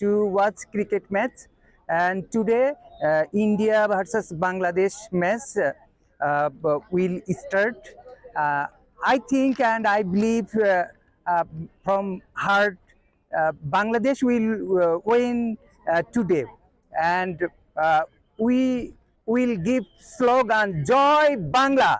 to watch cricket match. And today, India versus Bangladesh match will start. I think and I believe from heart Bangladesh will win today, and we will give slogan Joy Bangla.